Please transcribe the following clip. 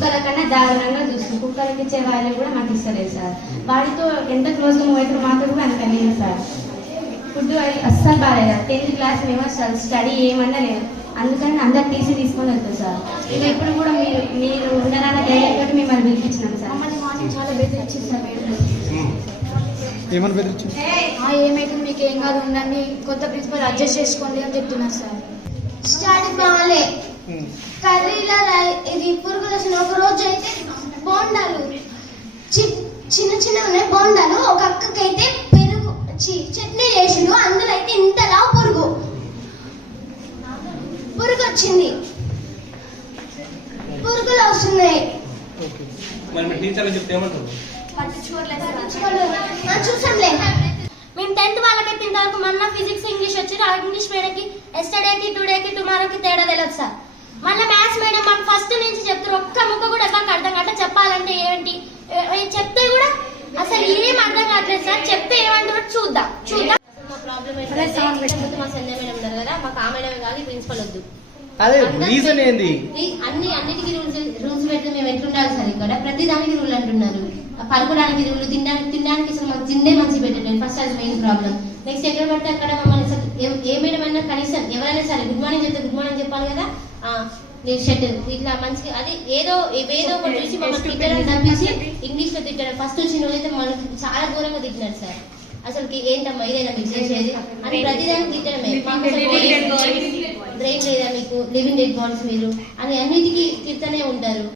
కుక్కల కన్నా దారుణంగా చూస్తుంది. కుక్కలకి ఇచ్చే వాల్యూ కూడా మాకు ఇస్తలేదు సార్. వాడితో ఎంత క్లోజ్గా మూవ్ అవుతారు మాతో కూడా అంత లేదు సార్. ఫుడ్ అస్సలు బాగాలేదు. 10th క్లాస్ మేము అసలు స్టడీ ఏమన్నా లేదు. అందుకని అందరు టీసీ తీసుకొని వెళ్తారు సార్. మేము ఎప్పుడు కూడా మీరు ఉండరాన్న ధైర్యంతో మిమ్మల్ని పిలిపించినాం సార్. మమ్మల్ని చాలా బెదిరించింది సార్. ఏమని బెదిరించింది? ఏమైతే మీకు ఏం కాదు ఉండండి, కొత్త ప్రిన్సిపల్ అడ్జస్ట్ చేసుకోండి అని చెప్తున్నారు సార్. స్టడీ బాగాలే, కర్రీల ఇది పురుగులు వచ్చిన. ఒక రోజు అయితే బోండాలు చిన్న చిన్న ఉన్నాయి బోండాలు. ఒక అక్కకైతే పెరుగు చట్నీ చేసిండు, అందులో అయితే ఇంతలా పురుగు వచ్చింది. పురుగులు వస్తున్నాయి. చూసాంలే. మేము 10th వాళ్ళకైతే ఇంతవరకు మొన్న ఫిజిక్స్ ఇంగ్లీష్ వచ్చి ఇంగ్లీష్ మేడంకి ఎస్టర్డేకి టుడేకి టుమారోకి తేడా తెలియదు సార్. మళ్ళీ మ్యాథ్స్ మేడం మాకు ఫస్ట్ నుంచి చెప్తారు, ఒక్క ముక్క కూడా మాకు అర్థం కావట్లేదు. చెప్పాలంటే ఏంటి చెప్తే కూడా అసలు ఏం అర్థం కావట్లేదు సార్. చెప్తే ఏమంటారు చూద్దాం. మా ప్రాబ్లం ఏంటంటే మా సంజయ్ మేడం ఉన్నారు కదా, మాకు ఆ మేడం కాదు ప్రిన్సిపల్ వద్దు. అన్నిటికీ రూల్స్ పెడితే మేము ఎట్లుండాలి సార్? ఇక్కడ ప్రతి దానికి రూల్ అంటున్నారు. పడుకోవడానికి రూల్, తినడానికి అసలు మాకు తిండే మంచి పెట్టండి. ఫస్ట్ అది మెయిన్ ప్రాబ్లం. నెక్స్ట్ ఎక్కడ పడితే అక్కడ మమ్మల్ని ఏ మేడం అయినా కనీసం ఎవరైనా సరే గుడ్ మార్నింగ్ చెప్తే గుడ్ మార్నింగ్ చెప్పాలి కదా. నేను షెటిల్ ఇట్లా మంచిగా అది ఏదో ఒకటి చూసి మమ్మల్ని తిట్టడం తప్పించి ఇంగ్లీష్ లో తిట్టడం. ఫస్ట్ వచ్చిన రోజైతే మనకి చాలా దూరంగా తిట్టినారు సార్. అసలు ఏంటమ్మా ఇదైనా మీకు చేసేది అని ప్రతిదానికి తిట్టడమే. బ్రెయిన్ లేదా మీకు, లివింగ్ డెడ్ బాడీస్ మీరు అని అన్నిటికీ తిడుతూనే ఉంటారు.